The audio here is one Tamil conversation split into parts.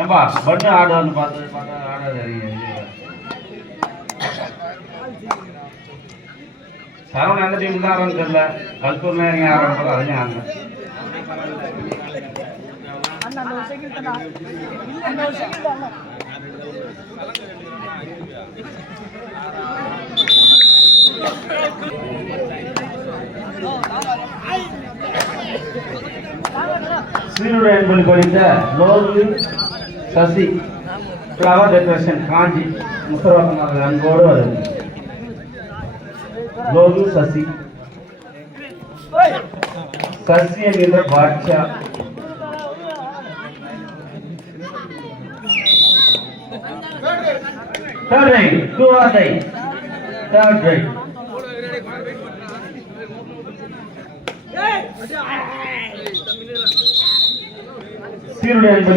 ஏம்பா பண்ணு ஆடுவான்னு பார்த்து பார்த்தா ஆடாது. சரவணன் எந்த டீம் தான் ஆடுறான்னு தெரியல. கல்பூர்ல எங்க ஆடுறாங்க அதுலேயும் ஆடுங்க. சீருடை என்பது படித்த லோகு சசி ஃப்ளவர் டெக்கரேஷன் காஞ்சி முத்தரவாக்கம் அன்போடு வருது. லோகு சசி சசி என்கின்ற Basha third right, 2 or right, third right. சீருடை என்பது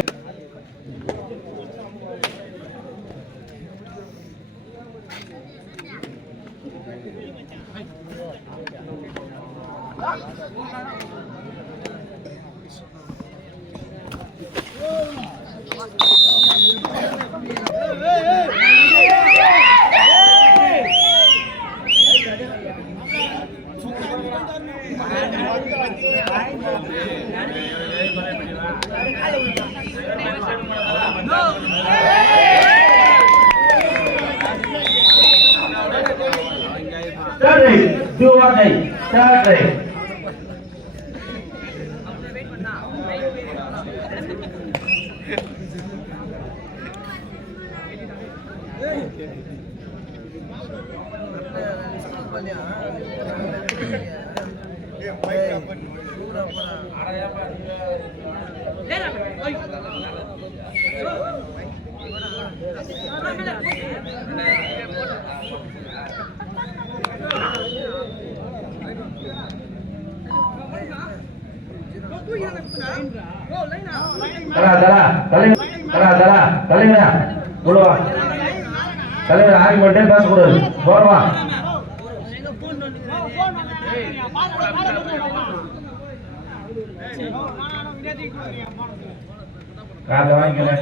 third right, 2 or right, third right. ஆகி போட்டே பேசக்கூடாது. போறவா காலை வாங்கிக்கலாம்.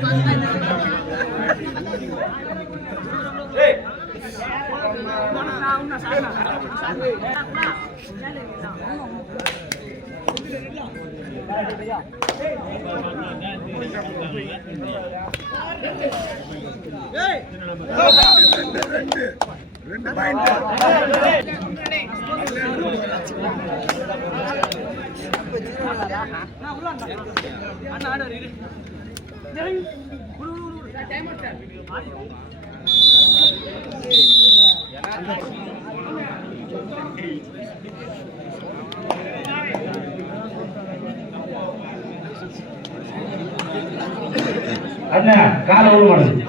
அண்ணா கால உள்ள மாடுது.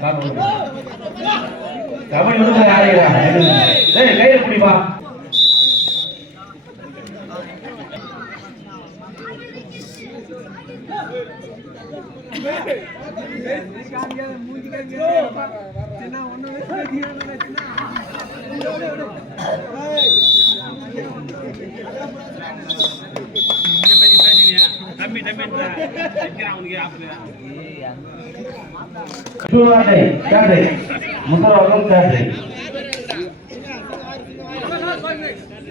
கால உள்ள கபடி உள்ள ஆடுறா. டேய் கையில புடிப்பா. சின்ன ஒண்ணு தம்பி தம்பி அவனுக்கு ஆப்பல டூவாடை காடை முத்தரவாக்கம் காடை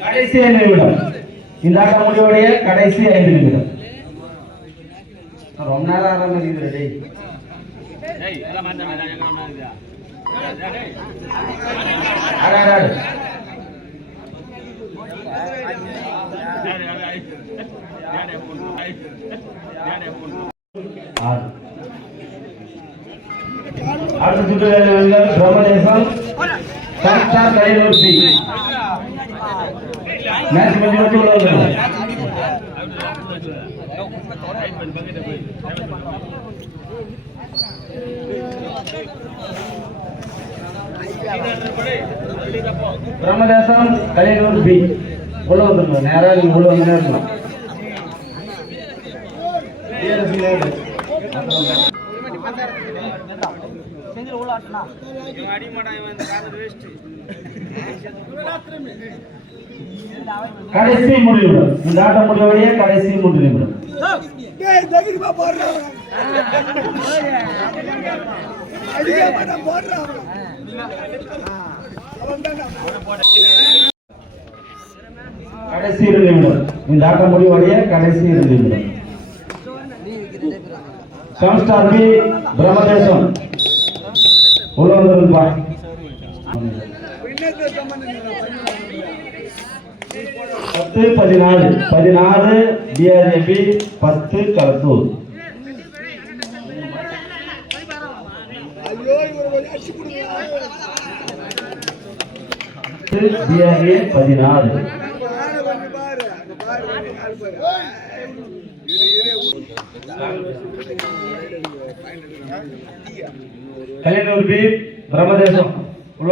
கடைசி 5 நிமிடம். இந்த ஆட்ட முடிவுடைய கடைசி 5 நிமிடம். ரொம்ப நேரம் ஆரம்பிக்குது. டேய் டேய் எல்லாம் மாட்டேன் நான் எங்க வந்தாங்க. டேய் அட அடுத்த சுற்றுகளில் பிரம்மதேசம் சாக்சார் கலைநூர்த்தி மேட்ச் மதிப்பு உள்ளது. பிரம்மதேசம் கலைநூர்த்தி உள்ள வந்துருங்க. நேரம் நீங்க உள்ள வந்து இருக்கலாம். அடி மாட்டான் கடைசி 3 நிமிடம். இந்த ஆட்டம் முடிவடைய கடைசி 3 நிமிடம். கடைசி 2 நிமிடம். இந்த ஆட்டம் முடிவடைய கடைசி 2 நிமிடம். சன்ஸ்டார் பி பிரம்மதேசம் உள்ள வந்திருப்பா. 10-14 DRAB 10 களத்தூர். DRA 14. கலைஞர் பி பிரம்மதேசம் உள்ள